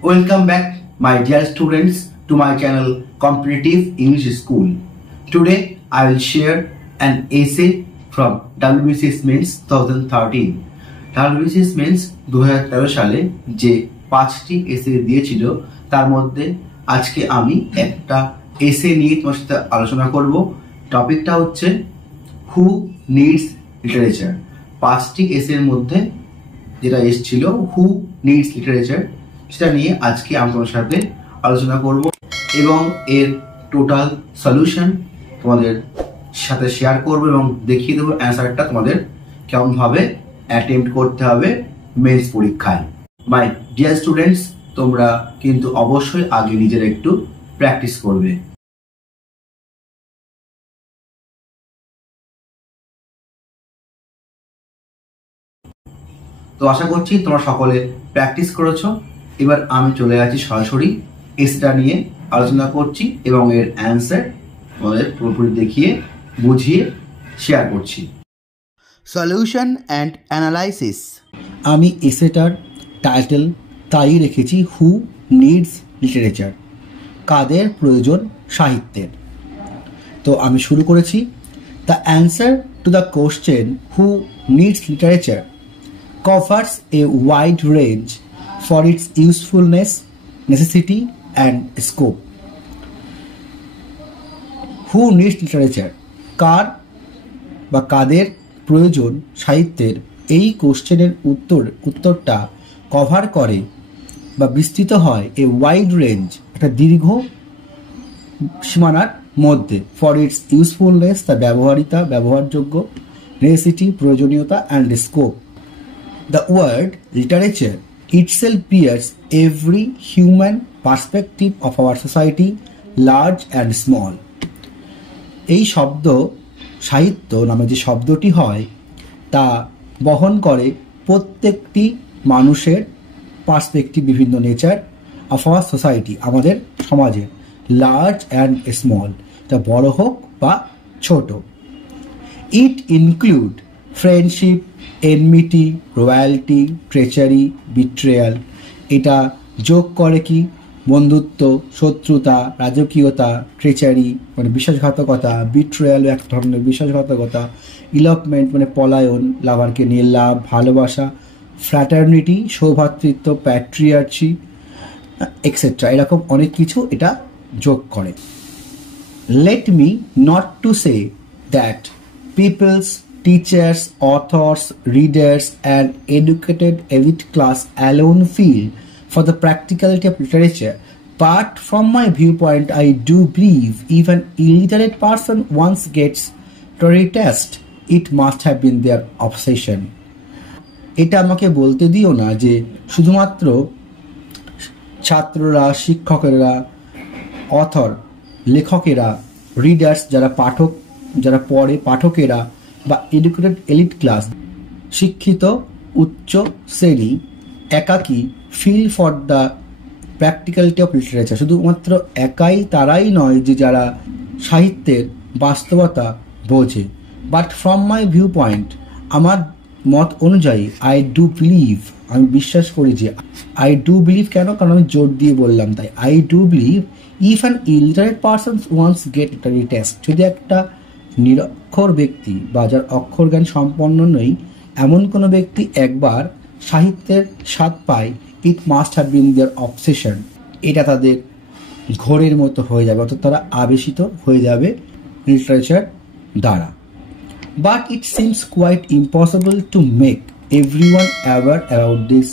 Welcome back, my dear students, to my channel Competitive English School. Today, I will share an essay from WBCS Mains 2013. WBCS Mains 2013 সালে যে 5টি এসে দিয়েছিল তার মধ্যে আজকে আমি একটা এসে নিয়ে তোমার সাথে আলোচনা করব। টপিকটা হচ্ছে হু নিডস লিটারেচার। 5টি এসের মধ্যে যেটা এসেছিল হু নিডস লিটারেচার, সেটা নিয়ে আজকে আমি তোমার সাথে আলোচনা করব এবং এর টোটাল সলিউশন তোমাদের সাথে শেয়ার করব এবং দেখিয়ে দেবো অ্যান্সারটা তোমাদের কেমনভাবে অ্যাটেম্প্ট করতে হবে মেন্স পরীক্ষায়। মাই ডিয়ার স্টুডেন্টস, তোমরা কিন্তু অবশ্যই আগে নিজের একটু প্র্যাকটিস করবে। তো আশা করছি তোমরা সকলে প্র্যাকটিস করেছো। এবার আমি চলে যাচ্ছি সরাসরি এসটা নিয়ে আলোচনা করছি এবং এর অ্যান্সার তোমাদের পুরোপুরি দেখিয়ে বুঝিয়ে শেয়ার করছি। Solution and analysis. আমি এসেটার টাইটেল তাই রেখেছি হু নিডস লিটারেচার, কাদের প্রয়োজন সাহিত্যের। তো আমি শুরু করেছি। The answer to the question who needs literature covers a wide range for its usefulness, necessity and scope. Who needs literature? কার বা কাদের প্রয়োজন সাহিত্যের এই কোশ্চেনের উত্তরটা কভার করে বা বিস্তৃত হয় এ ওয়াইড রেঞ্জ, একটা দীর্ঘ সীমানার মধ্যে, ফর ইটস ইউজফুলনেস, তার ব্যবহারিতা ব্যবহারযোগ্য, নেসেসিটি প্রয়োজনীয়তা and scope. The word literature itself bears every human perspective of our society, large and small. এই শব্দ সাহিত্য নামে যে শব্দটি হয় তা বহন করে প্রত্যেকটি মানুষের পার্সপেক্টিভ, বিভিন্ন নেচার অফ আওয়ার সোসাইটি, আমাদের সমাজের, লার্জ অ্যান্ড স্মল, তা বড় হোক বা ছোট। It include friendship, enmity, royalty, treachery, betrayal. এটা যোগ করে কি বন্ধুত্ব, শত্রুতা, রাজকীয়তা, ট্রেচারি মানে বিশ্বাসঘাতকতা, বিট্রেয়াল এক ধরনের বিশ্বাসঘাতকতা, ইলপমেন্ট মানে পলায়ন, লাভারকে নিয়ে লাভ, ভালোবাসা, ফ্র্যাটার্নিটি সৌভ্রাতৃত্ব, প্যাট্রিয়ার্চি এক্সেট্রা, এরকম অনেক কিছু এটা যোগ করে। Let me not to say that peoples, teachers, authors, readers, and educated elite class alone feel for the practicality of literature. But from my viewpoint, I do believe if an illiterate person once gets to a test, it must have been their obsession. এটা আমাকে বলতে দিও না যে শুধুমাত্র ছাত্ররা, শিক্ষকেরা, author লেখকেরা, readers যারা পাঠক, যারা পড়ে পাঠকেরা, বা এডুকেটেড এলিট ক্লাস শিক্ষিত উচ্চ শ্রেণী একাকী feel for the practicality of literature, শুধুমাত্র একাই তারাই নয় যে যারা সাহিত্যের বাস্তবতা বোঝে। But from my view point, আমার মত অনুযায়ী, আই ডু বিলিভ, আমি বিশ্বাস করি যে, আই ডু বিলিভ কেন, কারণ আমি জোর দিয়ে বললাম তাই, I do believe if an illiterate person once get literary taste, যদি একটা নিরক্ষর ব্যক্তি বা যার অক্ষর জ্ঞান সম্পন্ন নেই এমন কোনো ব্যক্তি একবার সাহিত্যের স্বাদ পায়, it must have been their obsession, এটা তাদের ঘোরের মতো হয়ে যাবে, অর্থাৎ তারা আবেশিত হয়ে যাবে লিটারেচার দ্বারা। But it seems quite impossible to make everyone aware about this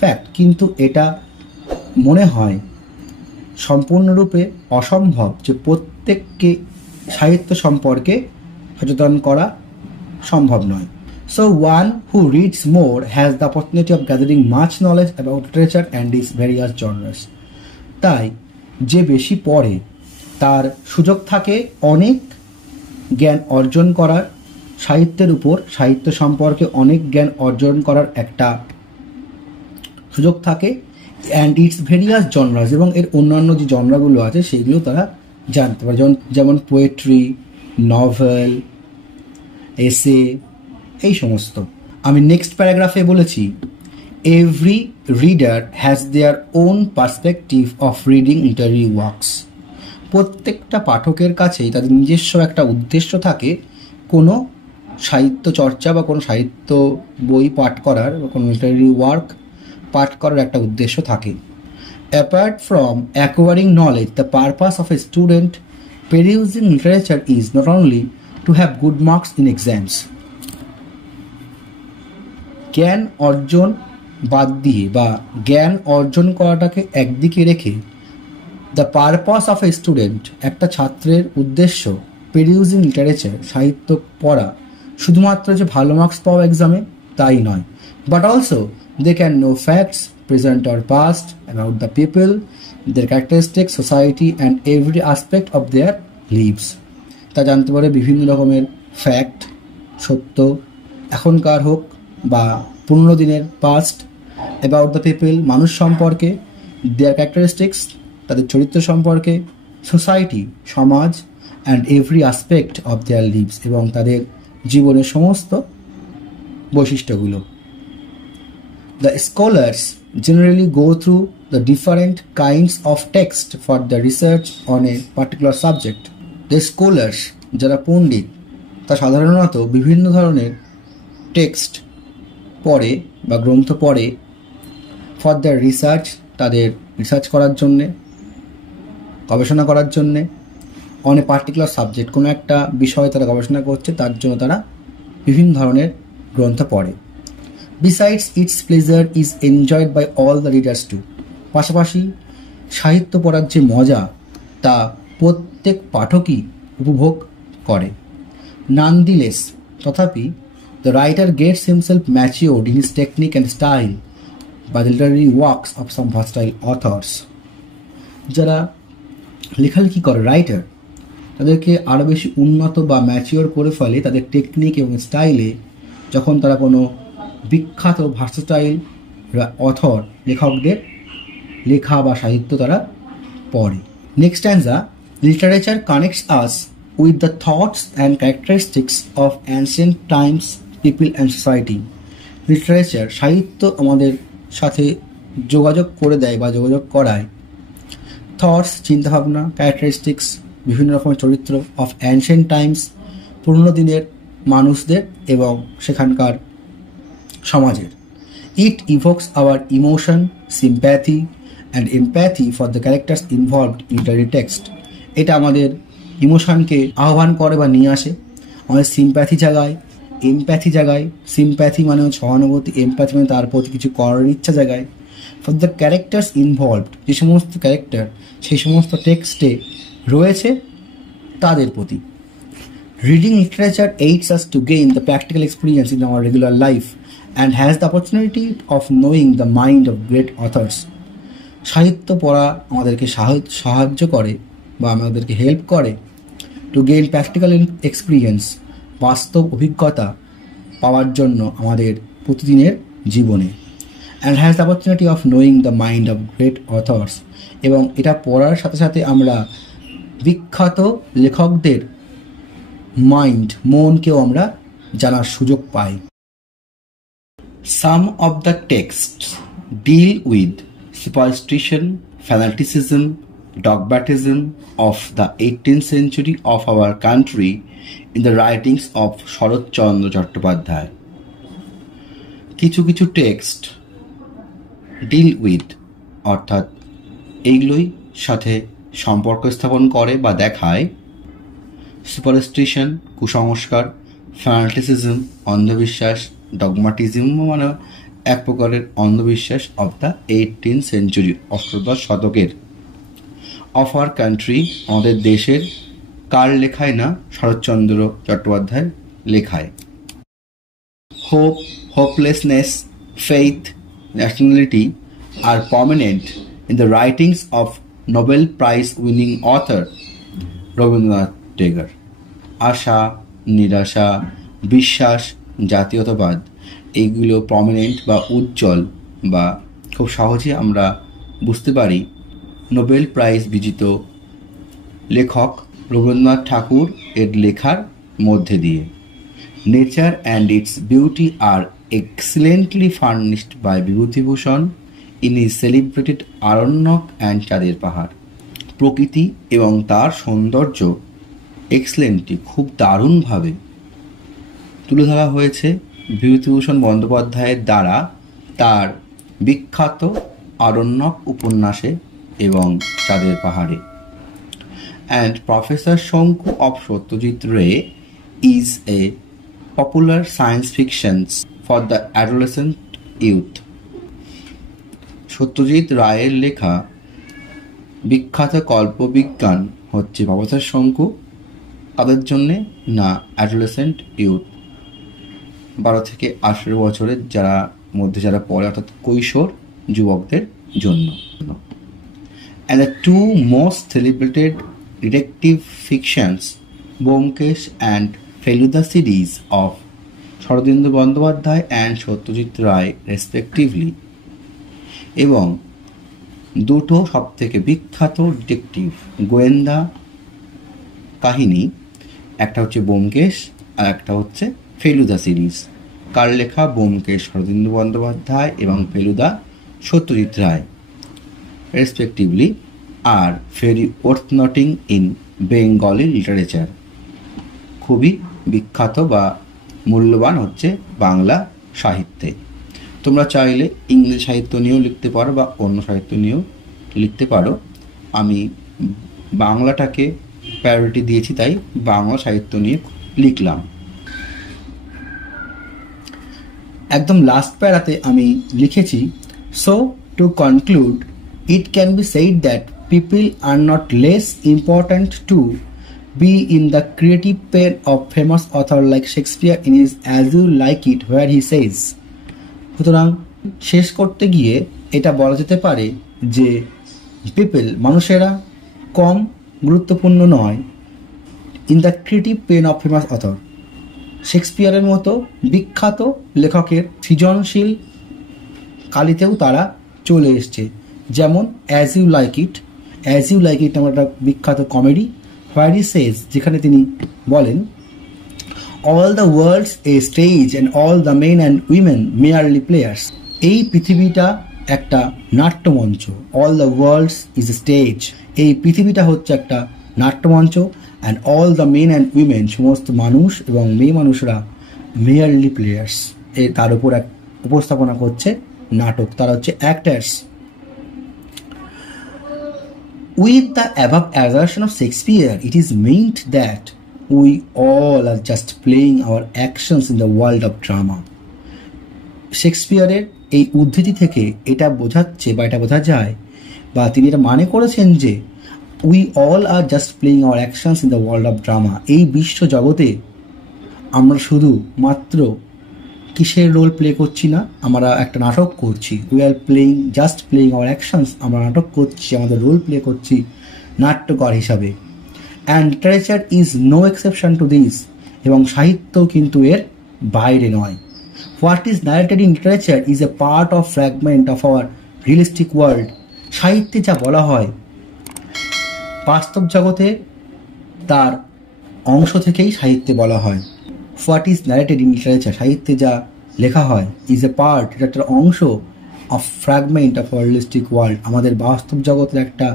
fact, কিন্তু এটা মনে হয় সম্পূর্ণরূপে অসম্ভব যে প্রত্যেককে সাহিত্য সম্পর্কে সচেতন করা সম্ভব নয়। So one who reads more has the opportunity of gathering much knowledge about literature and is various genres. তাই যে বেশি পড়ে তার সুযোগ থাকে অনেক জ্ঞান অর্জন করার, সাহিত্যের উপর, সাহিত্য সম্পর্কে অনেক জ্ঞান অর্জন করার একটা সুযোগ থাকে, অ্যান্ড ইটস ভেরিয়াস জনরাস, এবং এর অন্যান্য যে জনরাগুলো আছে সেগুলো তারা জানতে পারে, যেমন পোয়েট্রি, নভেল, এসে, এই সমস্ত। আমি নেক্সট প্যারাগ্রাফে বলেছি Every reader has their own perspective of reading literary works. প্রত্যেকটা পাঠকের কাছেই তাদের নিজস্ব একটা উদ্দেশ্য থাকে কোনো সাহিত্য চর্চা বা কোনো সাহিত্য বই পাঠ করার বা কোনো লিটারারি ওয়ার্ক পাঠ করার একটা উদ্দেশ্য থাকে। Apart from acquiring knowledge, the purpose of a student perusing literature is not only to have good marks in exams. জ্ঞান অর্জন বাদ দিয়ে বা জ্ঞান অর্জন করাটাকে একদিকে রেখে the purpose of a student, একটা ছাত্রের উদ্দেশ্য পেরিউজিং লিটারেচার, সাহিত্য পড়া, শুধুমাত্র যে ভালো মার্কস পাওয়া এক্সামে তাই নয়, but also they can know facts present or past about the people, their characteristics, society and every aspect of their lives. তা জানতে পারে বিভিন্ন রকমের ফ্যাক্ট, সত্য, এখনকার হোক বা 15 দিনের পাস্ট, অ্যাবাউট দ্য পিপল, মানুষ সম্পর্কে, দেয়ার ক্যারেক্টারিস্টিক্স, তাদের চরিত্র সম্পর্কে, সোসাইটি, সমাজ, and every aspect of their lives, এবং তাদের জীবনের সমস্ত বৈশিষ্ট্যগুলো। The scholars generally go through the different kinds of text for the research on a particular subject. The scholars, যারা পণ্ডিত, তা সাধারণত বিভিন্ন ধরনের টেক্সট পড়ে বা গ্রন্থ পড়ে ফর দ্য রিসার্চ, তাদের রিসার্চ করার জন্যে, গবেষণা করার জন্যে, অন এ পার্টিকুলার সাবজেক্ট, কোনো একটা বিষয়ে তারা গবেষণা করছে তার জন্য তারা বিভিন্ন ধরনের গ্রন্থ পড়ে। Besides its pleasure is enjoyed by all the readers too, পাশাপাশি সাহিত্য পড়ার যে মজা তা প্রত্যেক পাঠকই উপভোগ করে। নানদিলেস, তথাপি the writer gets himself matured in his technique and style by the literary works of some versatile authors. যারা লেখালেখি করে রাইটার, তাদেরকে আরও বেশি উন্নত বা ম্যাচিওর করে ফেলে তাদের টেকনিক এবং স্টাইলে, যখন তারা কোনো বিখ্যাত ভার্সটাইল অথর লেখকদের লেখা বা সাহিত্য তারা পড়ে। Next স্ট্যান্জা, literature connects us with the thoughts and characteristics of ancient Times, people and society. Literature, সাহিত্য আমাদের সাথে যোগাযোগ করে দেয় বা যোগাযোগ করায় থটস, চিন্তাভাবনা, ক্যারেক্টারিস্টিক্স, বিভিন্ন রকমের চরিত্র, অফ অ্যানশিয়েন্ট টাইমস, পুরনো দিনের মানুষদের এবং সেখানকার সমাজের। It evokes our emotion, sympathy and empathy for the characters involved in literary text. এটা আমাদের ইমোশনকে আহ্বান করে বা নিয়ে আসে, আমাদের সিম্প্যাথি জাগায়, এমপ্যাথি জাগায়। সিম্প্যাথি মানে সহানুভূতি, এমপ্যাথি মানে তার প্রতি কিছু করার ইচ্ছা জাগায়। ফর দ্য ক্যারেক্টার্স ইনভলভড, যে সমস্ত ক্যারেক্টার সেই সমস্ত টেক্সটে রয়েছে তাদের প্রতি। Reading literature aids us to gain the practical experience in our regular life and has the opportunity of knowing the mind of great authors. সাহিত্য পড়া আমাদেরকে সাহায্য করে বা আমাদেরকে হেল্প করে টু গেইন প্র্যাকটিক্যাল এক্সপিরিয়েন্স, বাস্তব অভিজ্ঞতা পাওয়ার জন্য আমাদের প্রতিদিনের জীবনে। And has the opportunity of knowing the mind of great authors, এবং এটা পড়ার সাথে সাথে আমরা বিখ্যাত লেখকদের মাইন্ড, মনকেও আমরা জানার সুযোগ পাই। Some of the texts deal with superstition, fanaticism, dogmatism of the 18th century of our country in the writings of Saratchandra Chattopadhyay. কিছু কিছু টেক্সট ডিল উইথ, অর্থাৎ এইগুলোই সাথে সম্পর্ক স্থাপন করে বা দেখায়, সুপারস্টিশন কুসংস্কার, ফ্যানাটিসিজম অন্ধবিশ্বাস, ডগমাটিজম মানে এক প্রকারের অন্ধবিশ্বাস, অফ দ্য 18th century অষ্টাদশ শতকের, অফ আওয়ার কান্ট্রি আমাদের দেশের, কার লেখায় না, শরৎচন্দ্র চট্টোপাধ্যায়ের লেখায়। Hope, hopelessness, faith, nationality are prominent in the writings of Nobel prize winning author Rabindranath Tagore. আশা, নিরাশা, বিশ্বাস, জাতীয়তাবাদ, এইগুলো প্রমিনেন্ট বা উজ্জ্বল বা খুব সহজে আমরা বুঝতে পারি নোবেল প্রাইজ বিজিত লেখক রবীন্দ্রনাথ ঠাকুর এর লেখার মধ্যে দিয়ে। Nature and its beauty are excellently furnished by Vibhutibhushan in his celebrated Aranyak and Chander Pahar. প্রকৃতি এবং তার সৌন্দর্য এক্সেলেন্টলি খুব দারুণভাবে তুলে ধরা হয়েছে বিভূতিভূষণ বন্দ্যোপাধ্যায়ের দ্বারা তার বিখ্যাত আরণ্যক উপন্যাসে এবং চাঁদের পাহাড়ে। And Professor Shonku of Satyajit Ray is a popular science fiction for the adolescent youth. Satyajit রায়ের লেখা বিখ্যাত কল্পবিজ্ঞান হচ্ছে প্রফেসর শঙ্কু তাদের জন্যে না অ্যাডোলেসেন্ট ইউথ 12 থেকে 18 বছরের যারা পড়ে অর্থাৎ কৈশোর যুবকদের জন্য। And the two most celebrated detective fictions, Byomkesh and Feluda series of Sharadindu Bandyopadhyay and Satyajit Ray respectively, এবং দুটো সবথেকে বিখ্যাত ডিটেকটিভ গোয়েন্দা কাহিনী, একটা হচ্ছে ব্যোমকেশ আর একটা হচ্ছে ফেলুদা সিরিজ। কার লেখা? ব্যোমকেশ শরদিন্দু বন্দ্যোপাধ্যায় এবং Feluda Satyajit Ray respectively, are very worth noting in Bengali literature, খুবই বিখ্যাত বা মূল্যবান হচ্ছে বাংলা সাহিত্যে। তোমরা চাইলে ইংরেজি সাহিত্য নিয়েও লিখতে পারো বা অন্য সাহিত্য নিয়েও লিখতে পারো। আমি বাংলাটাকে প্রায়োরিটি দিয়েছি, তাই বাংলা সাহিত্য নিয়ে লিখলাম। একদম লাস্ট প্যারাতে আমি লিখেছি, so to conclude it can be said that people are not less important to be in the creative pen of famous author like Shakespeare in his As You Like It, where he says, সুতরাং শেষ করতে গিয়ে এটা বলা যেতে পারে যে people মানুষেরা কম গুরুত্বপূর্ণ নয় in the creative pen of famous author, শেক্সপিয়ারের মতো বিখ্যাত লেখকের সৃজনশীল কালিতেও তারা চলে এসছে। যেমন as you like it, as you like it আমার একটা বিখ্যাত কমেডি, হোয়ার হি সেজ, যেখানে তিনি বলেন, all the world's a stage and all the men and women merely players. এই পৃথিবীটা একটা নাট্যমঞ্চ, all the world's is a stage, এই পৃথিবীটা হচ্ছে একটা নাট্যমঞ্চ, and all the men and women সমস্ত মানুষ এবং মেয়ে মানুষরা মেয়ারলি প্লেয়ার্স, তার উপর এক উপস্থাপনা করছে নাটক, তারা হচ্ছে actors. With the above assertion of Shakespeare, it is meant that we all are just playing our actions in the world of drama. শেক্সপিয়ারের এই উদ্ধৃতি থেকে এটা বোঝাচ্ছে বা এটা বোঝা যায় বা তিনি এটা মানে করেছেন যে we all are just playing our actions in the world of drama, এই বিশ্ব জগতে আমরা শুধু মাত্র কিসের রোল প্লে করছি না, আমরা একটা নাটক করছি। We are playing just playing our actions, আমরা নাটক করছি, আমাদের রোল প্লে করছি নাট্যকার হিসাবে। And literature is no exception to this, এবং সাহিত্য কিন্তু এর বাইরে নয়। What is narrated in literature is a part of fragment of our realistic world. সাহিত্যে যা বলা হয় বাস্তব জগতে তার অংশ থেকেই সাহিত্যে বলা হয়। What is narrated in literature, সাহিত্যে যা লেখা হয়, ইজ এ পার্ট, এটা একটা অংশ of fragment of our realistic world, আমাদের বাস্তব জগতের একটা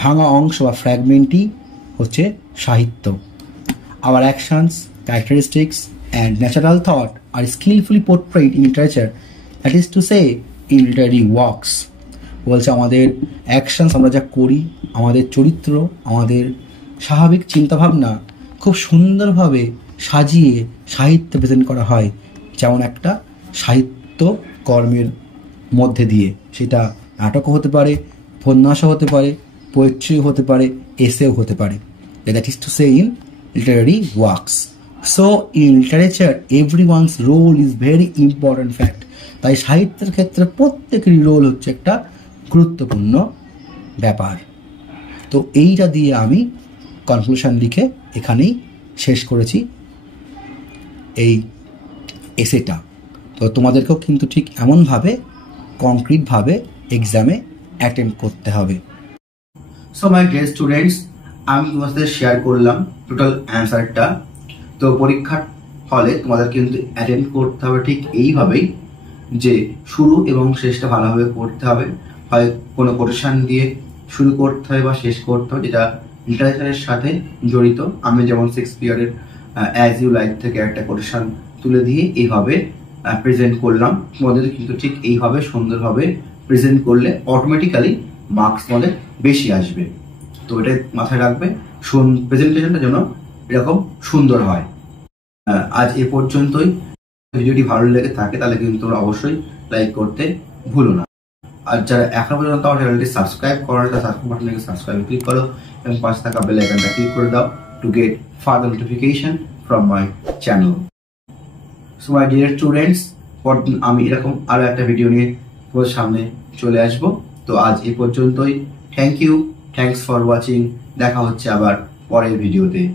ভাঙা অংশ বা ফ্র্যাগমেন্টই হচ্ছে সাহিত্য। Our actions, characteristics and natural thought are skillfully portrayed in literature, that is to say in literary works. বলছে আমাদের অ্যাকশনস, আমরা যা করি, আমাদের চরিত্র, আমাদের স্বাভাবিক চিন্তাভাবনা খুব সুন্দরভাবে সাজিয়ে সাহিত্যে প্রেজেন্ট করা হয়, যেমন একটা সাহিত্য কর্মের মধ্যে দিয়ে, সেটা নাটকও হতে পারে, উপন্যাসও হতে পারে, পোয়েট্রিও হতে পারে, এসেও হতে পারে। That is to say in literary works. So in literature everyone's role is very important fact. তাই সাহিত্যের ক্ষেত্রে প্রত্যেকেরই রোল হচ্ছে একটা গুরুত্বপূর্ণ ব্যাপার। তো এইটা দিয়ে আমি কনক্লুশন লিখে এখানেই শেষ করেছি এই এসেটা। তো তোমাদেরকেও কিন্তু ঠিক এমনভাবে কংক্রিটভাবে এক্সামে অ্যাটেম্প করতে হবে। সো মাই ডিয়ার স্টুডেন্টস, আমি তোমাদের সাথে শেয়ার করলাম টোটাল অ্যান্সারটা। তো পরীক্ষার হলে তোমাদের কিন্তু অ্যাটেন্ড করতে হবে ঠিক এইভাবেই, যে শুরু এবং শেষটা ভালোভাবে করতে হবে। হয় কোনো কোটেশন দিয়ে শুরু করতে হবে বা শেষ করতে হবে যেটা লিটারেচারের সাথে জড়িত। আমি যেমন শেক্সপিয়ারের অ্যাজ ইউ লাইক থেকে একটা কোটেশন তুলে দিয়ে এইভাবে প্রেজেন্ট করলাম। তোমাদের কিন্তু ঠিক এইভাবে সুন্দরভাবে প্রেজেন্ট করলে অটোমেটিক্যালি মার্কস তোমাদের বেশি আসবে। তো এটা মাথায় রাখবে, প্রেজেন্টেশনটা যেন এরকম সুন্দর হয়। আজ এ পর্যন্তই। ভিডিওটি ভালো লেগে থাকে তাহলে কিন্তু তোমরা অবশ্যই লাইক করতে ভুলো না। আর যারা এখনো পর্যন্ত আমার চ্যানেলটি সাবস্ক্রাইব করো না, তারা সাবস্ক্রাইব বাটনে সাবস্ক্রাইব ক্লিক করো এবং পাশে থাকা বেল আইকনটা ক্লিক করে দাও to get further notification from my channel. So my dear students, পরদিন আমি এরকম আরো একটা ভিডিও নিয়ে তোমাদের সামনে চলে আসবো। তো আজ এ পর্যন্তই। Thank you, thanks for watching. দেখা হচ্ছে আবার পরের ভিডিওতে।